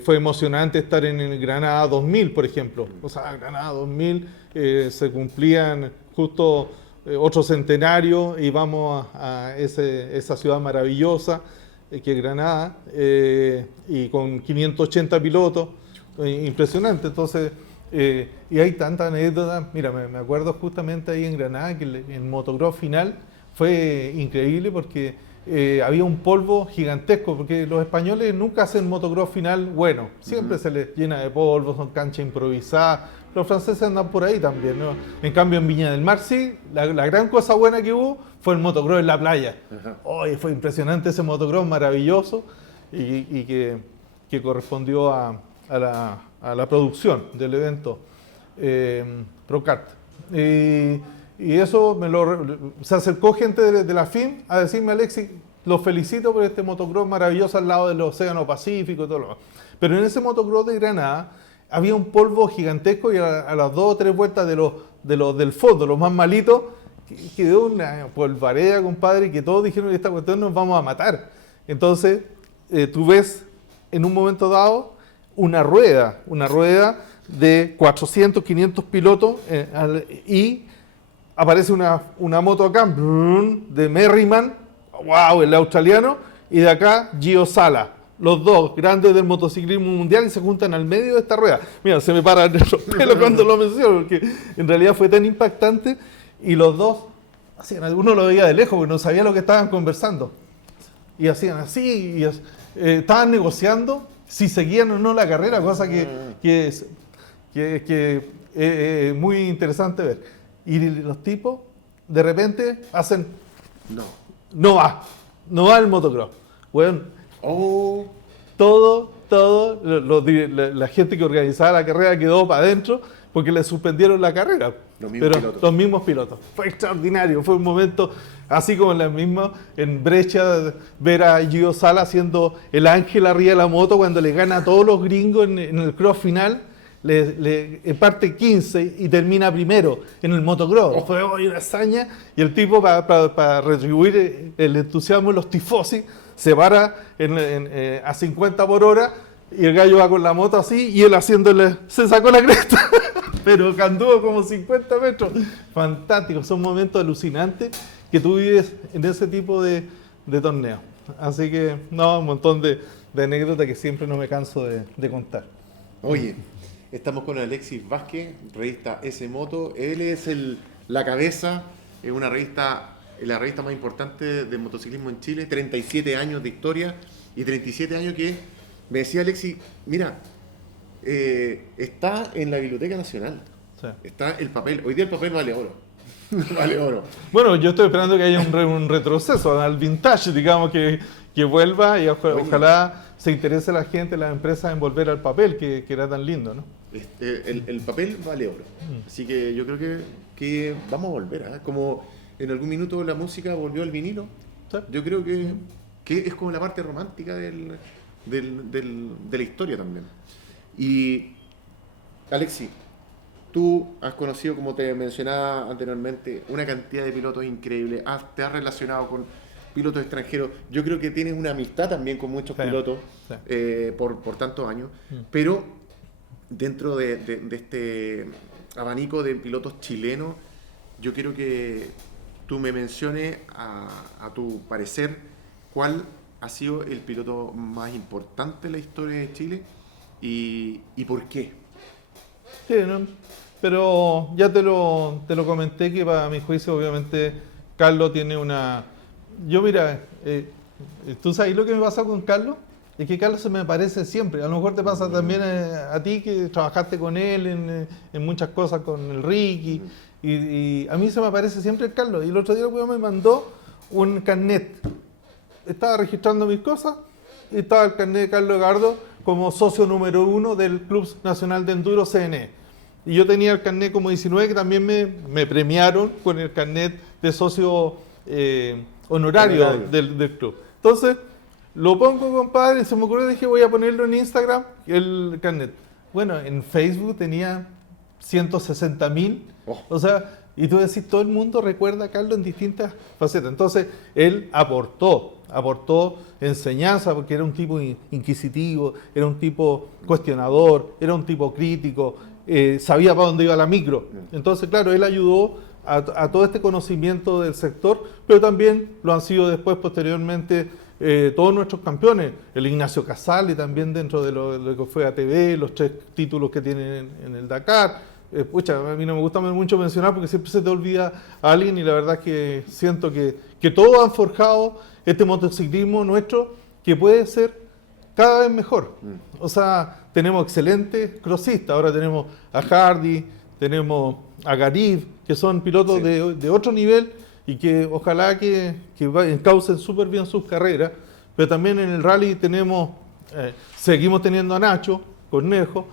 fue emocionante estar en el Granada 2000, por ejemplo. O sea, Granada 2000 se cumplían justo otro centenario y vamos a esa ciudad maravillosa que es Granada y con 580 pilotos, impresionante. Entonces, y hay tantas anécdotas. Mira, me acuerdo justamente ahí en Granada que el motocross final fue increíble porque había un polvo gigantesco, porque los españoles nunca hacen motocross final bueno, siempre se les llena de polvo, son canchas improvisadas. Los franceses andan por ahí también, ¿no? En cambio en Viña del Mar sí, la gran cosa buena que hubo fue el motocross en la playa. Oye, fue impresionante ese motocross, maravilloso, y que correspondió a la producción del evento Procart. Y eso se acercó gente de la FIM a decirme, Alexis, los felicito por este motocross maravilloso al lado del Océano Pacífico y todo lo demás. Pero en ese motocross de Granada había un polvo gigantesco y a las 2 o 3 vueltas de los del fondo, los más malitos, quedó una polvareda, compadre, que todos dijeron que esta cuestión nos vamos a matar. Entonces, tú ves en un momento dado una rueda de 400, 500 pilotos y aparece una moto acá de Merriman, wow, el australiano, y de acá Gio Sala, los dos grandes del motociclismo mundial y se juntan al medio de esta rueda. Mira, se me paran los pelos cuando lo menciono, porque en realidad fue tan impactante y los dos hacían, uno lo veía de lejos porque no sabía lo que estaban conversando. Y hacían así, y estaban negociando si seguían o no la carrera, cosa que es muy interesante ver. Y los tipos de repente hacen, no va el motocross. Bueno, la gente que organizaba la carrera quedó para adentro porque le suspendieron la carrera. Los mismos pilotos. Fue extraordinario, fue un momento así como en Brescia, ver a Gio Sala haciendo el ángel arriba de la moto cuando le gana a todos los gringos en el cross final. Parte 15 y termina primero en el motocross. Fue una hazaña y el tipo para retribuir el entusiasmo de los tifosi se para a 50 por hora y el gallo va con la moto así y él se sacó la cresta pero anduvo como 50 metros. Fantástico, son momentos alucinantes que tú vives en ese tipo de torneos. Así que un montón de anécdotas que siempre no me canso de contar. Oye, estamos con Alexis Vázquez, revista S-Moto. Él es la cabeza, es una revista, la revista más importante de motociclismo en Chile, 37 años de historia y 37 años que, me decía Alexis, mira, está en la Biblioteca Nacional, sí. Está el papel, hoy día el papel vale oro. Vale oro. Bueno, yo estoy esperando que haya un retroceso al vintage, digamos, que vuelva y ojalá se interese la gente, las empresas en volver al papel, que era tan lindo, ¿no? El papel vale oro. Así que yo creo que vamos a volver, ¿eh? Como en algún minuto la música volvió al vinilo. ¿Sí? Yo creo que es como la parte romántica de la historia también. Y Alexis, tú has conocido, como te mencionaba anteriormente, una cantidad de pilotos increíbles, te has relacionado con pilotos extranjeros, yo creo que tienes una amistad también con muchos pilotos por tantos años, pero dentro de este abanico de pilotos chilenos, yo quiero que tú me menciones a tu parecer cuál ha sido el piloto más importante en la historia de Chile y por qué. Sí, ¿no? Pero ya te lo comenté que para mi juicio obviamente Carlos tiene una... Yo mira, ¿tú sabes lo que me pasa con Carlos? Es que Carlos se me aparece siempre. A lo mejor te pasa también a ti que trabajaste con él en muchas cosas con el Ricky. Y a mí se me aparece siempre el Carlos. Y el otro día me mandó un carnet. Estaba registrando mis cosas y estaba el carnet de Carlos Gardo como socio número 1 del Club Nacional de Enduro CNE. Y yo tenía el carnet como 19 que también me premiaron con el carnet de socio honorario del club. Entonces, lo pongo, compadre, y se me ocurrió, dije, voy a ponerlo en Instagram, el carnet. Bueno, en Facebook tenía 160.000. O sea, y tú decís, todo el mundo recuerda a Carlos en distintas facetas. Entonces, él aportó enseñanza, porque era un tipo inquisitivo, era un tipo cuestionador, era un tipo crítico, sabía para dónde iba la micro. Entonces, claro, él ayudó a todo este conocimiento del sector, pero también lo han sido después, posteriormente, todos nuestros campeones. El Ignacio Casale también dentro de lo que fue ATV, los 3 títulos que tienen en el Dakar. A mí no me gusta mucho mencionar porque siempre se te olvida a alguien y la verdad es que siento que todos han forjado este motociclismo nuestro que puede ser cada vez mejor. O sea, tenemos excelentes crossistas, ahora tenemos a Hardy, tenemos a Garib, que son pilotos de otro nivel y que ojalá que encaucen súper bien sus carreras, pero también en el rally seguimos teniendo a Nacho Cornejo,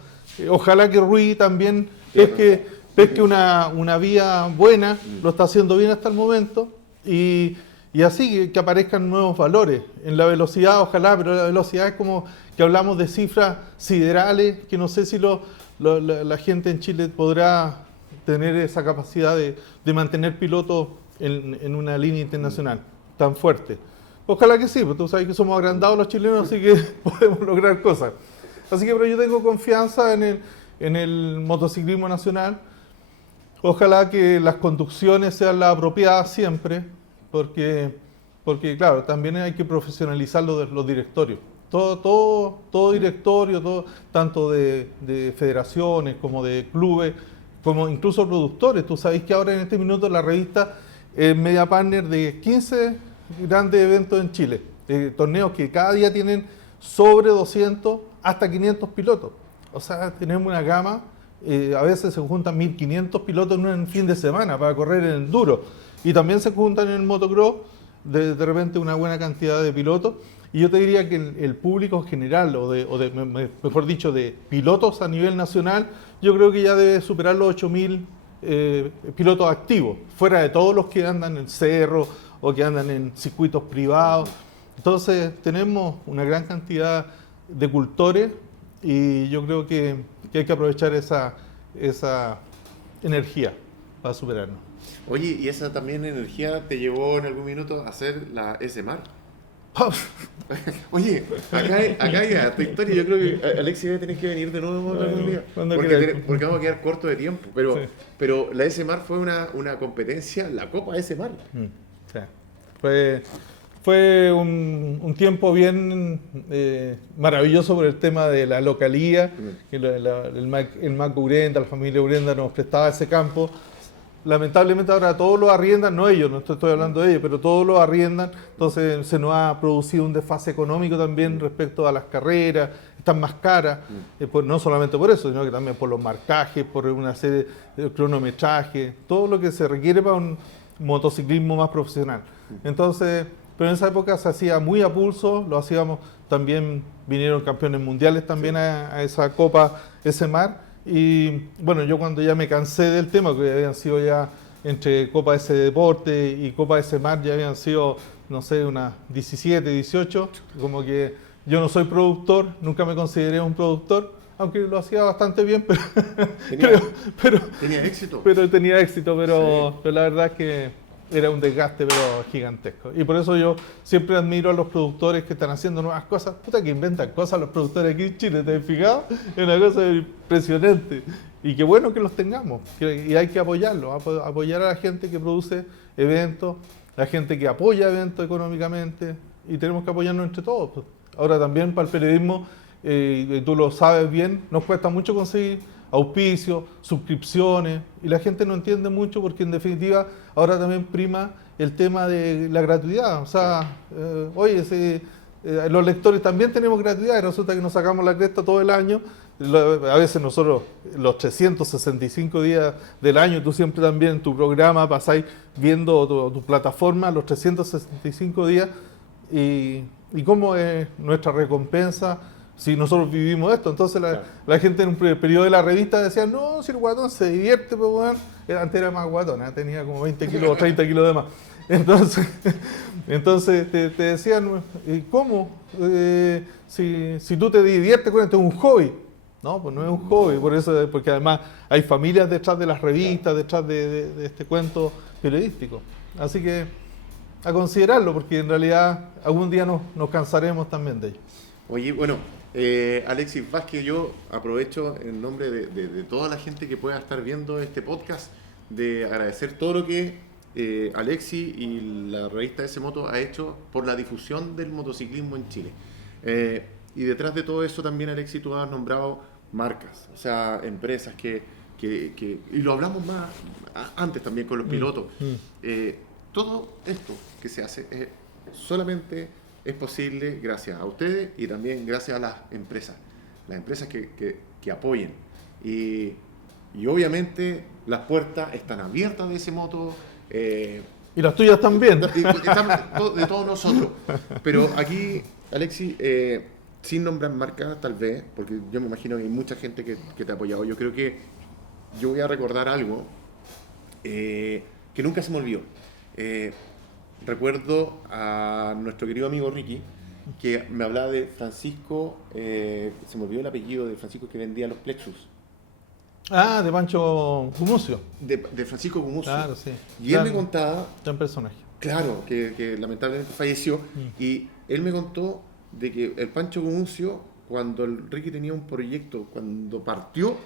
ojalá que Rui también pesque una vía buena, lo está haciendo bien hasta el momento, y así que aparezcan nuevos valores. En la velocidad, ojalá, pero la velocidad es como que hablamos de cifras siderales, que no sé si la gente en Chile podrá tener esa capacidad de mantener pilotos en una línea internacional tan fuerte. Ojalá que sí, porque tú sabes que somos agrandados los chilenos, así que podemos lograr cosas. Así que pero yo tengo confianza en el motociclismo nacional. Ojalá que las conducciones sean las apropiadas siempre, porque claro, también hay que profesionalizar los directorios. Todo directorio, tanto de federaciones como de clubes, como incluso productores. Tú sabes que ahora en este minuto la revista es media partner de 15 grandes eventos en Chile. Torneos que cada día tienen sobre 200 hasta 500 pilotos. O sea, tenemos una gama, a veces se juntan 1500 pilotos en un fin de semana para correr en el enduro. Y también se juntan en el motocross de repente una buena cantidad de pilotos. Y yo te diría que el público general, mejor dicho, de pilotos a nivel nacional, yo creo que ya debe superar los 8000 pilotos activos, fuera de todos los que andan en cerro o que andan en circuitos privados. Entonces tenemos una gran cantidad de cultores y yo creo que hay que aprovechar esa energía para superarnos. Oye, ¿y esa también energía te llevó en algún minuto a hacer la S-Mar? Oye, acá hay esta historia. Yo creo que Alexis va a tener que venir de nuevo algún día. Porque vamos a quedar corto de tiempo. Pero la S-Mar fue una competencia, la Copa S-Mar. Sí. Fue un tiempo bien maravilloso por el tema de la localía. El MAC Urenda, la familia Urenda nos prestaba ese campo. Lamentablemente ahora todos lo arriendan, no ellos, no estoy hablando de ellos, pero todos lo arriendan, entonces se nos ha producido un desfase económico también respecto a las carreras, están más caras, no solamente por eso, sino que también por los marcajes, por una serie de cronometrajes, todo lo que se requiere para un motociclismo más profesional. Entonces, pero en esa época se hacía muy a pulso, lo hacíamos, también vinieron campeones mundiales también a esa Copa S-Mar. Y bueno, yo cuando ya me cansé del tema, que habían sido ya entre Copa S Deporte y Copa S Mar, ya habían sido, no sé, unas 17, 18, como que yo no soy productor, nunca me consideré un productor, aunque lo hacía bastante bien, pero tenía éxito. Pero tenía éxito, pero la verdad es que era un desgaste pero gigantesco. Y por eso yo siempre admiro a los productores que están haciendo nuevas cosas. Puta que inventan cosas los productores aquí en Chile, ¿te has fijado? Es una cosa impresionante. Y qué bueno que los tengamos. Y hay que apoyarlos, apoyar a la gente que produce eventos, la gente que apoya eventos económicamente. Y tenemos que apoyarnos entre todos. Ahora también para el periodismo, tú lo sabes bien, nos cuesta mucho conseguir auspicios, suscripciones, y la gente no entiende mucho porque en definitiva ahora también prima el tema de la gratuidad. O sea, los lectores también tenemos gratuidad y resulta que nos sacamos la cresta todo el año. A veces nosotros los 365 días del año, tú siempre también en tu programa pasáis viendo tu plataforma los 365 días y cómo es nuestra recompensa si nosotros vivimos esto. Entonces la gente en un periodo de la revista decía, no, si el guatón se divierte, pues bueno. Antes era más guatón, tenía como 20 kilos o 30 kilos de más. Entonces te decían, ¿cómo? Si tú te diviertes con esto, es un hobby. No, pues no es un hobby, porque además hay familias detrás de las revistas, detrás de este cuento periodístico. Así que a considerarlo, porque en realidad algún día nos cansaremos también de ello. Oye, bueno, Alexis Vázquez, yo aprovecho en nombre de toda la gente que pueda estar viendo este podcast de agradecer todo lo que Alexis y la revista S-Moto ha hecho por la difusión del motociclismo en Chile. Y detrás de todo eso también, Alexis, tú has nombrado marcas, o sea, empresas y lo hablamos más antes también con los pilotos. Todo esto que se hace solamente es posible gracias a ustedes y también gracias a las empresas que apoyen. Y obviamente las puertas están abiertas de S-Moto. Y las tuyas también. Están de todos nosotros. Pero aquí, Alexis, sin nombrar marcas tal vez, porque yo me imagino que hay mucha gente que te ha apoyado. Yo creo que yo voy a recordar algo que nunca se me olvidó. Recuerdo a nuestro querido amigo Ricky, que me hablaba de Francisco, se me olvidó el apellido de Francisco que vendía los Plexus. Ah, de Pancho Gumucio. De Francisco Gumucio. Claro, sí. Y él me contaba... Gran personaje. Claro, que lamentablemente falleció. Y él me contó de que el Pancho Gumucio, cuando el Ricky tenía un proyecto, cuando partió,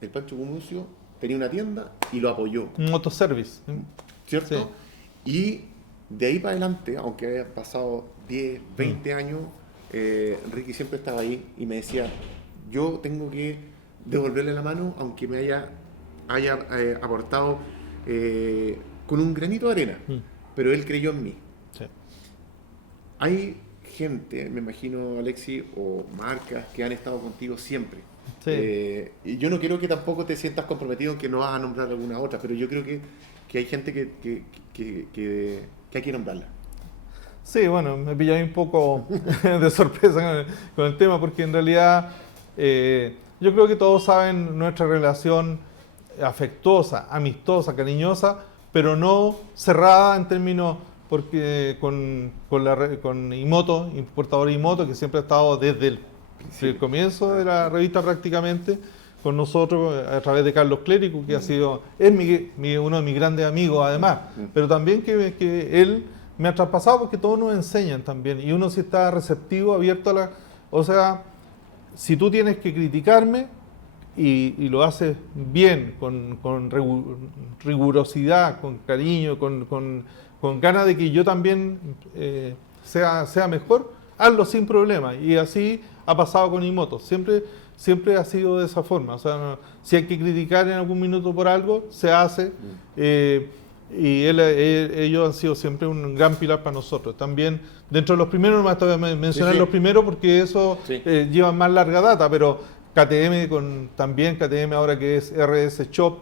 el Pancho Gumucio tenía una tienda y lo apoyó. Un autoservice. ¿Cierto? Sí. Y de ahí para adelante, aunque hayan pasado 10, 20 años, Ricky siempre estaba ahí y me decía, yo tengo que devolverle la mano aunque me haya aportado con un granito de arena, pero él creyó en mí. Sí. Hay gente, me imagino, Alexi, o marcas que han estado contigo siempre. Sí. Y yo no quiero que tampoco te sientas comprometido en que no vas a nombrar alguna otra, pero yo creo que hay gente que hay que nombrarla. Sí, bueno, me pilláis un poco de sorpresa con el tema, porque en realidad yo creo que todos saben nuestra relación afectuosa, amistosa, cariñosa, pero no cerrada en términos, porque con Imoto, importador Imoto, que siempre ha estado desde el comienzo de la revista prácticamente, con nosotros a través de Carlos Clérico, que es uno de mis grandes amigos además, pero también que él me ha traspasado, porque todos nos enseñan también, y uno sí está receptivo, abierto a la... O sea, si tú tienes que criticarme y lo haces bien, con rigurosidad, con cariño, con ganas de que yo también sea mejor, hazlo sin problema. Y así ha pasado con Imoto. Siempre ha sido de esa forma. O sea, si hay que criticar en algún minuto por algo, se hace. Y ellos han sido siempre un gran pilar para nosotros. También, dentro de los primeros, no me voy a mencionar los primeros porque eso lleva más larga data, pero KTM ahora que es RS Shop,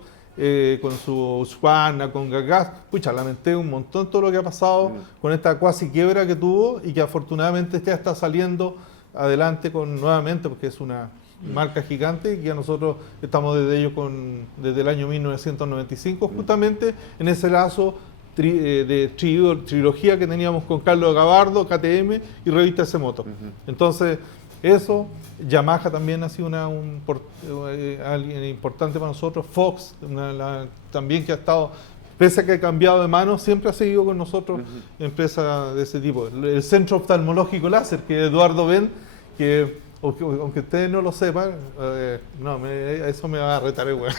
con su Husqvarna, con Gagas, pucha, lamenté un montón todo lo que ha pasado con esta cuasi quiebra que tuvo y que afortunadamente ya está saliendo adelante nuevamente, porque es una marca gigante y que nosotros estamos desde ellos desde el año 1995, justamente en ese lazo de trilogía que teníamos con Carlos Gabardo, KTM y Revista S-Moto. Entonces, eso, Yamaha también ha sido alguien importante para nosotros, Fox también, que ha estado, pese a que ha cambiado de mano, siempre ha seguido con nosotros, empresa de ese tipo. El Centro Oftalmológico Láser, que Eduardo Ben, que aunque ustedes no lo sepan, eso me va a retar igual.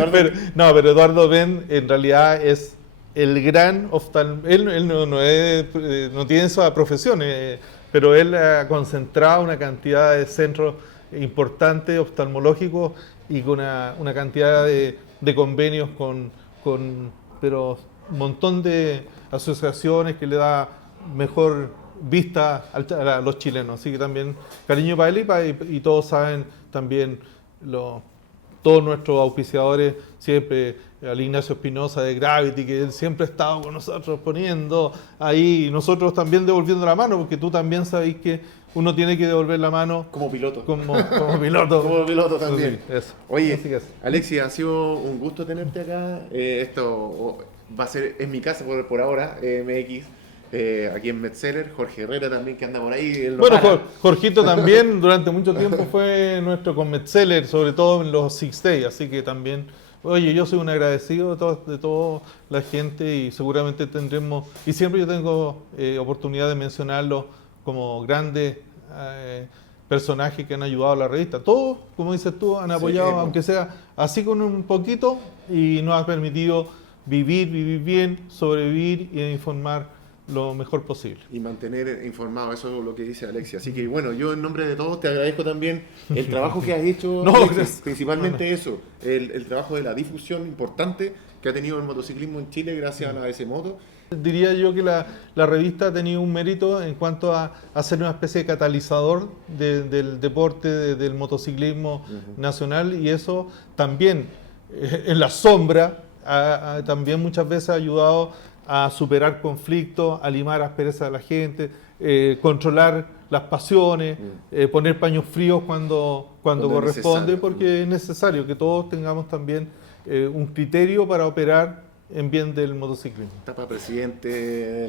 pero Eduardo Ben en realidad es el gran oftalmólogo. Él no tiene esa profesión, pero él ha concentrado una cantidad de centros importantes oftalmológicos y con una cantidad de convenios pero un montón de asociaciones que le da mejor vista a los chilenos. Así que también cariño para él y todos saben también, todos nuestros auspiciadores, siempre al Ignacio Espinosa de Gravity, que él siempre ha estado con nosotros poniendo ahí, y nosotros también devolviendo la mano, porque tú también sabéis que uno tiene que devolver la mano como piloto. Como piloto. Como piloto también. Sí, eso. Oye, Alexi, ha sido un gusto tenerte acá. Esto va a ser en mi casa por ahora, MX. Aquí en Metzeler, Jorge Herrera también, que anda por ahí. Bueno, Jorgito también durante mucho tiempo fue nuestro con Metzeler, sobre todo en los Six Days, así que también, oye, yo soy un agradecido de toda la gente y seguramente tendremos, y siempre yo tengo oportunidad de mencionarlo como grandes personajes que han ayudado a la revista. Todos, como dices tú, han apoyado, aunque sea así con un poquito, y nos ha permitido vivir bien, sobrevivir y informar lo mejor posible. Y mantener informado, eso es lo que dice Alexia. Así que bueno, yo en nombre de todos te agradezco también el trabajo que has hecho, Alexis, principalmente eso, el trabajo de la difusión importante que ha tenido el motociclismo en Chile gracias a la S-Moto. Diría yo que la revista ha tenido un mérito en cuanto a ser una especie de catalizador del deporte, del motociclismo nacional, y eso también en la sombra también muchas veces ha ayudado a superar conflictos, a limar asperezas de la gente, controlar las pasiones, poner paños fríos cuando corresponde, porque es necesario que todos tengamos también un criterio para operar en bien del motociclismo. Está para presidente.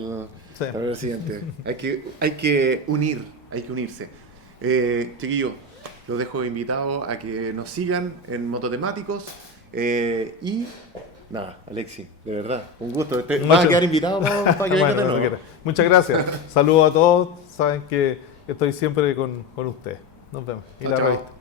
Para presidente. Hay que unirse. Chiquillos, los dejo invitados a que nos sigan en Mototemáticos y... Nada, Alexi, de verdad, un gusto. ¿Vas a quedar invitado para que vengas de nuevo? Muchas gracias. Saludos a todos. Saben que estoy siempre con ustedes. Nos vemos. Y la revista.